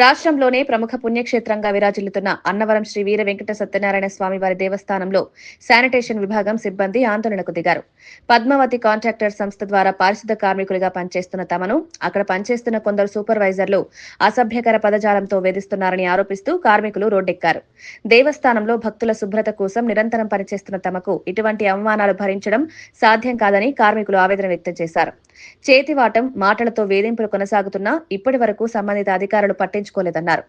రాష్ట్రంలోనే ప్రముఖ పుణ్యక్షేత్రంగా విరాజిల్లుతున్న అన్నవరం శ్రీ వీర వెంకట సత్యనారాయణ స్వామి వారి దేవస్థానంలో శానిటేషన్ విభాగం సిబ్బంది ఆందోళనకు దిగారు. పద్మావతి కాంట్రాక్టర్ సంస్థ ద్వారా పారిశుద్ధ కార్మికులుగా పనిచేస్తున్న తమను అక్కడ పనిచేస్తున్న కొందరు సూపర్వైజర్లు అసభ్యకర పదజాలంతో వేధిస్తున్నారని ఆరోపిస్తూ కార్మికులు రోడ్డెక్కారు. దేవస్థానంలో భక్తుల శుభ్రత కోసం నిరంతరం పనిచేస్తున్న తమకు ఇటువంటి అవమానాలు భరించడం సాధ్యం కాదని కార్మికులు ఆవేదన వ్యక్తం చేశారు. చేతివాటం, మాటలతో వేధింపులు కొనసాగుతున్నా ఇప్పటి వరకు సంబంధిత అధికారులు పట్టించుకోలేదన్నారు.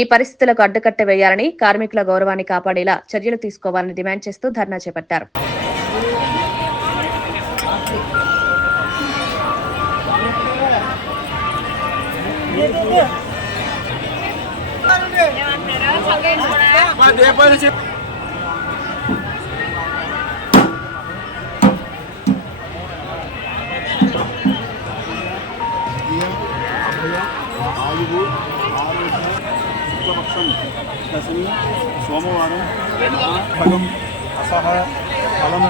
ఈ పరిస్థితులకు అడ్డుకట్ట వేయాలని, కార్మికుల గౌరవాన్ని కాపాడేలా చర్యలు తీసుకోవాలని డిమాండ్ చేస్తూ ధర్నా చేపట్టారు. ఆయువు ఆరోగ్య శుక్లపక్షం దశమి సోమవారం ఫలం అసహ ఫలం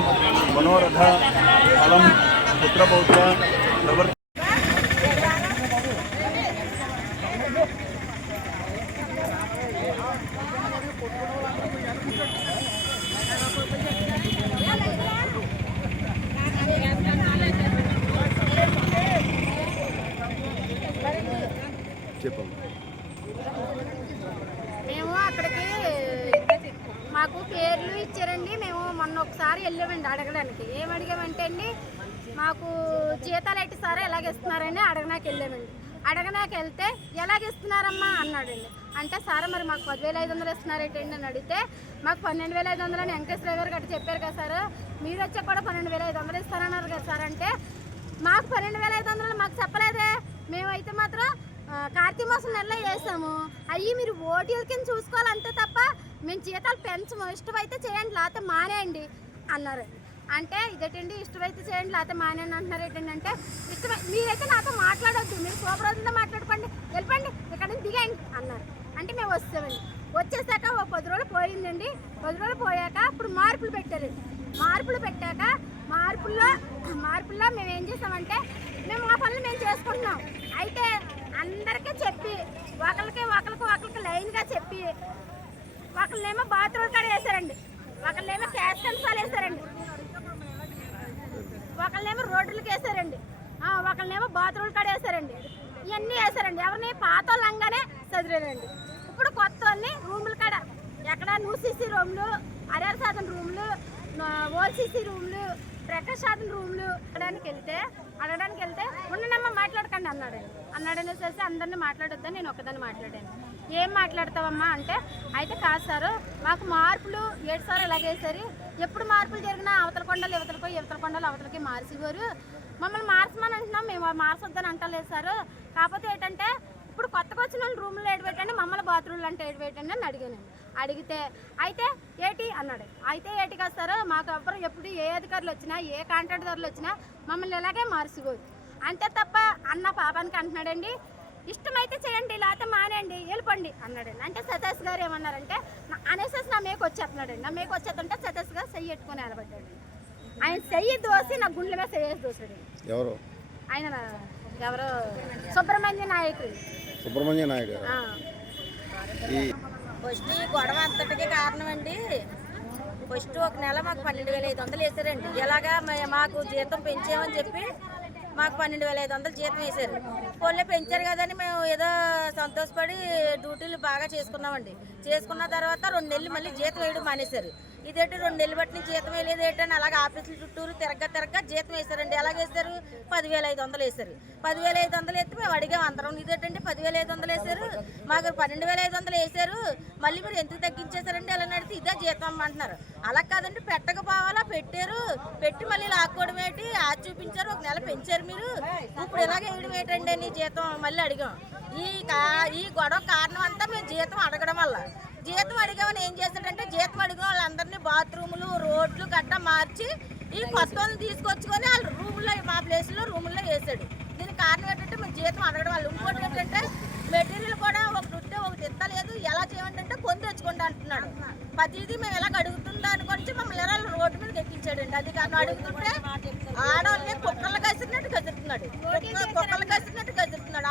మనోరథ ఫలం పుత్రపౌత్ర ప్రవర్త మేము అక్కడికి మాకు పేర్లు ఇచ్చారండి. మేము మొన్న ఒకసారి వెళ్ళామండి అడగడానికి. ఏం అడిగామంటే అండి, మాకు జీతాలు ఎట్టిస్తారో ఎలాగిస్తున్నారని అడగనాకి వెళ్ళామండి. అడగనాకి వెళ్తే ఎలాగిస్తున్నారమ్మా అన్నాడండి. అంటే సార్ మరి మాకు 10,500 ఇస్తున్నారేంటండి అని అడిగితే, మాకు 12,500 అని వెంకటేశ్వర గారు గట్రా చెప్పారు కదా సార్, మీరు వచ్చాక కూడా 12,500 ఇస్తారన్నారు కదా సార్. అంటే మాకు 12,500 మాకు చెప్పలేదే, మేమైతే మాత్రం కార్తీక మాసం నెలలో వేసాము, అవి మీరు ఓటీల కింద చూసుకోవాలంతే తప్ప మేము జీతాలు పెంచము, ఇష్టమైతే చేయండి లేకపోతే మానేయండి అన్నారు. అంటే ఇదేంటండి ఇష్టమైతే చేయండి లేకపోతే మానేయండి అంటున్నారు ఏంటండి. అంటే ఇష్టమై మీరైతే నాతో మాట్లాడొద్దు, మీరు సూపర్వైజర్తో మాట్లాడుకోండి, వెళ్ళిపోండి, ఇక్కడ నుంచి దిగండి అన్నారు. అంటే మేము వస్తామండి. వచ్చేసాక ఓ 10 రోజులు పోయిందండి. 10 రోజులు పోయాక ఇప్పుడు మార్పులు పెట్టారండి. మార్పులు పెట్టాక మార్పుల్లో మేము ఏం చేసామంటే, మేము మా పనులు మేము చేసుకుంటున్నాం. అయితే అందరికీ చెప్పి ఒకరికి లైన్గా చెప్పి, ఒకళ్ళేమో బాత్రూమ్ కాడ వేసారండి, ఒకళ్ళేమో క్యాష్ కన్సాలు వేసారండి, ఒకళ్ళేమో రోడ్లకి వేసారండి, ఒకళ్ళేమో బాత్రూమ్ కాడ వేసారండి. ఇవన్నీ వేసారండి. ఎవరిని పాత లంగానే చదివారండి. ఇప్పుడు కొత్త వాళ్ళని రూముల కాడ ఎక్కడ నూసీసీ రూమ్లు, అరర్ సాధన రూమ్లు, ఓసీసీ రూమ్లు, ప్రకాష్ సాధన రూమ్లు అడగడానికి వెళ్తే ఉండనమ్మ మాట్లాడకండి అన్నాడనేసి అందరినీ మాట్లాడొద్దని నేను ఒకదాన్ని మాట్లాడాను. ఏం మాట్లాడతావమ్మా అంటే, అయితే కాదు సారు, మాకు మార్పులు 7 సార్లు ఎలాగేసారు, ఎప్పుడు మార్పులు జరిగినా అవతల కొండలు అవతలకి మార్చేవారు, మమ్మల్ని మార్చమని అంటున్నాం, మేము మార్చొద్దని అంటలేదు సారు. కాకపోతే ఏంటంటే ఇప్పుడు కొత్తగా వచ్చిన వాళ్ళు రూమ్లో ఏడిపెట్టండి, మమ్మల్ని బాత్రూమ్లు అంటే ఏడిపెట్టండి అని అడిగాను. అడిగితే అయితే ఏటి అన్నాడు. అయితే ఏటి కాదు సార్, మాకు ఎవరు ఎప్పుడు ఏ అధికారులు వచ్చినా ఏ కాంట్రాక్టర్లు వచ్చినా మమ్మల్ని ఇలాగే మార్చుకోవచ్చు అంతే తప్ప అన్న పాపానికి అంటున్నాడండి. ఇష్టమైతే చేయండి లేకపోతే మానేయండి, వెళ్ళిపోండి అన్నాడండి. అంటే సతీష్ గారు ఏమన్నారంటే అనేసేసి నా మేకు వచ్చేస్తున్నాడండి. నా మేకు వచ్చేస్తుంటే సతీష్ గారు చెయ్యి ఎట్టుకొని నిలబడ్డాడు. ఆయన చెయ్యి దోసి నా గుండెల మీద చెయ్యేసి దోసాడు. ఎవరు ఆయన? ఎవరు? సుబ్రహ్మణ్య నాయకుడు. ఫస్ట్ ఈ గొడవ అంతటికి కారణం అండి. ఫస్ట్ ఒక నెల మాకు 12,500 వేసారండి. ఇలాగా మాకు జీతం పెంచామని చెప్పి మాకు 12,500 జీతం వేశారు. పొల్లే పెంచారు కదని మేము ఏదో సంతోషపడి డ్యూటీలు బాగా చేసుకున్నామండి. చేసుకున్న తర్వాత 2 నెలలు మళ్ళీ జీతం వేయడం మానేశారు. ఇదేంటి 2 నెలలు బట్టి జీతం వేయలేదు ఏంటని అలాగే ఆఫీసుల చుట్టూరు తిరగ జీతం వేశారండి. ఎలాగేశారు? 10,500 వేశారు. 10,500 వేస్తే మేము అడిగాం అందరం, ఇదేంటంటే 10,500 వేశారు, మాకు 12,500 వేశారు, మళ్ళీ మీరు ఎందుకు తగ్గించేశారండి అలా నడితే ఇదే జీతం అంటున్నారు. అలా కాదండి, పెట్టకపోవాలా, పెట్టారు, పెట్టి మళ్ళీ లాక్కోవడం ఏంటి, అది చూపించారు, 1 నెల పెంచారు మీరు, ఇప్పుడు ఇలాగ వేయడం ఏంటండి అని జీతం మళ్ళీ అడిగాం. ఈ గొడవ కారణం అంతా మేము జీతం అడగడం వల్ల. జీతం అడిగామని ఏం చేశాడంటే, జీతం అడిగిన వాళ్ళందరినీ బాత్రూములు, రోడ్లు గట్టా మార్చి ఈ కొత్త వాళ్ళని తీసుకొచ్చుకొని వాళ్ళ రూముల్లో, మా ప్లేస్లో రూముల్లో వేసాడు. దీనికి కారణం ఏంటంటే మేము జీతం అడగడం వల్ల. ఇంకోటి ఏంటంటే మెటీరియల్ కూడా ఒకటి ఉంటే ఒకటి ఇస్తలేదు, ఎలా చేయమంటే కొని తెచ్చుకోండి అంటున్నాడు. ప్రతిదీ మేము ఎలాగ అడుగుతుందా అనుకొని మమ్మల్ని ఎలా రోడ్డు మీద ఎక్కించాడండి. అది కారణం అడుగుతుంటే ఆడవాళ్ళని కుక్కలు కసిరినట్టు కసురుతున్నాడు,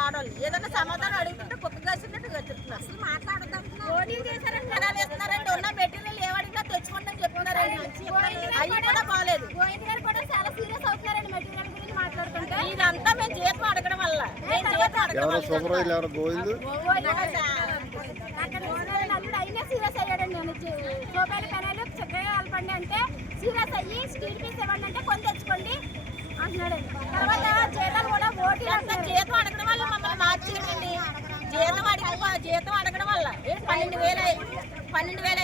ఆడవాళ్ళు ఏదైనా సమాధానం అడుగుతుంటే కుక్క కసిరినట్టు కసురుతున్నాడు. నేను జీతం అడగడం ఎవరో సూపర్వైజర్ ఎవరో గోవింద్ అక్కడ అల్లుడు అయినా సీరియస్ అయ్యాడండి. నేను సోపాలి పెనాలు చక్కగా కలపండి అంటే సీరియస్ అయ్యి స్టీల్ పీస్ ఇవ్వండి అంటే కొని తెచ్చుకోండి అంటున్నాడు. తర్వాత జీతాలు కూడా ఓటీ జీతం అడగడం వల్ల మమ్మల్ని మార్చేయండి. జీతం అడగడం వల్ల 12,000